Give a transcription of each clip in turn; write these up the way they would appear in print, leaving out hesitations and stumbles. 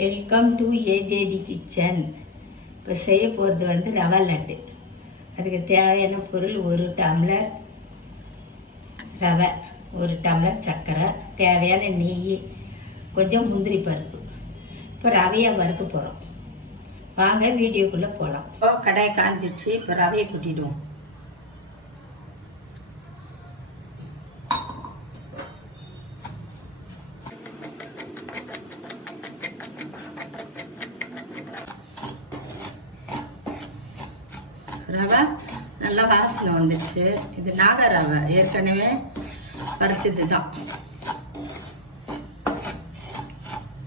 Welcome to ஏஜேடி kitchen. இப்போ செய்ய போகிறது வந்து ரவா லட்டு. அதுக்கு தேவையான பொருள் 1 டம்ளர் ரவை, 1 டம்ளர் சர்க்கரை, தேவையான நெய், கொஞ்சம் முந்திரி பருப்பு. இப்போ ரவையை வறுக்க போகிறோம். வாங்க வீடியோக்குள்ளே போகலாம். இப்போ கடாய் காஞ்சிடுச்சு. இப்போ ரவையை கொட்டிடுவோம். ரவை நல்லா வாசனை வந்துடுச்சு. இது நாக ரவை, ஏற்கனவே வறுத்தது தான்.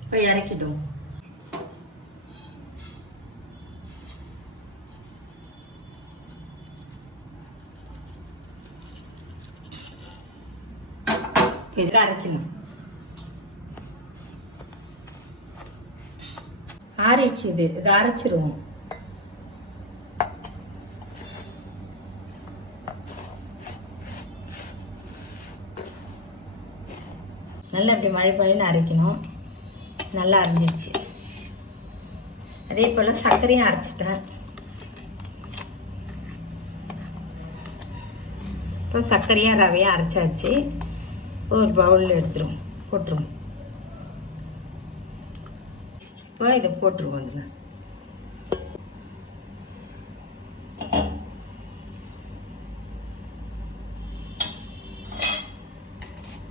இப்போ இறக்கிடுவோம். இது அரைக்கணும். ஆறிடுச்சு. இது அரைச்சிருவோம். நல்லா இப்படி மழை பழின்னு அரைக்கணும். நல்லா அரைஞ்சிடுச்சு. அதே போல் சர்க்கரையும் அரைச்சிட்டேன். இப்போ சர்க்கரையும் ரவையும் அரைச்சாச்சு. ஒரு பவுலில் எடுத்துருவோம், போட்டுருவோம். இப்போ இதை போட்டுருவோம். இதில்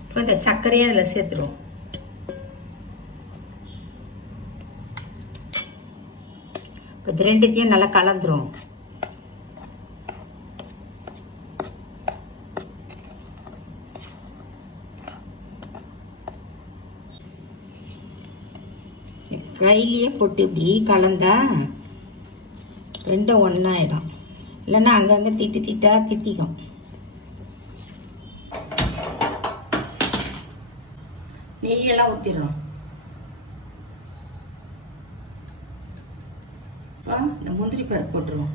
இப்போ இந்த சர்க்கரையை அதில் சேர்த்துருவோம். இப்போ இது ரெண்டுத்தையும் நல்லா கலந்துரும். கையிலேயே போட்டு இப்படி கலந்தா ரெண்டும் ஒன்றாயிடும். இல்லைன்னா அங்கங்கே திட்டிக்கும். நெய்யெல்லாம் ஊற்றிடுறோம். இப்போ இந்த முந்திரி பருப்பு போட்டுருவோம்.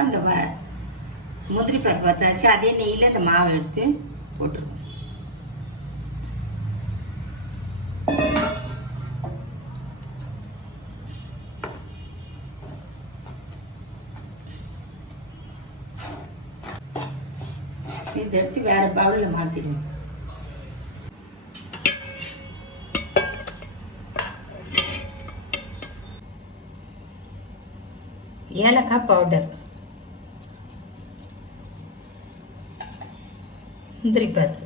அந்த முந்திரி பருப்பு வத்தாச்சு. அதே நெய்யில் இந்த மாவை எடுத்து போட்டுருவோம். இதை எடுத்து வேற பவுலில் மாற்றிடுவோம். ஏலக்காய் பவுடர், முந்திரி பருப்பு,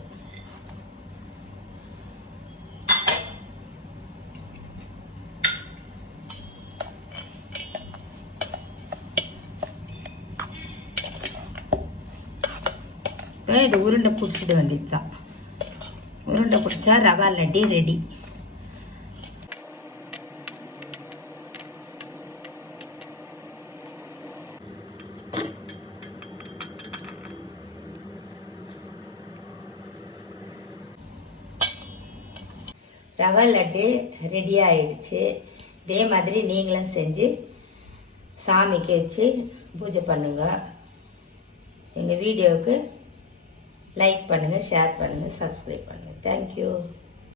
இது உருண்டை பிடிச்சிட வேண்டியதுதான். உருண்டை பிடிச்சா ரவா லட்டி ரெடி. ரவை லட்டு ரெடி ஆயிடுச்சு. இதே மாதிரி நீங்களும் செஞ்சு சாமிக்கு வச்சு பூஜை பண்ணுங்க. எங்கள் வீடியோவுக்கு லைக் பண்ணுங்கள், ஷேர் பண்ணுங்கள், சப்ஸ்கிரைப் பண்ணுங்கள். தேங்க்யூ.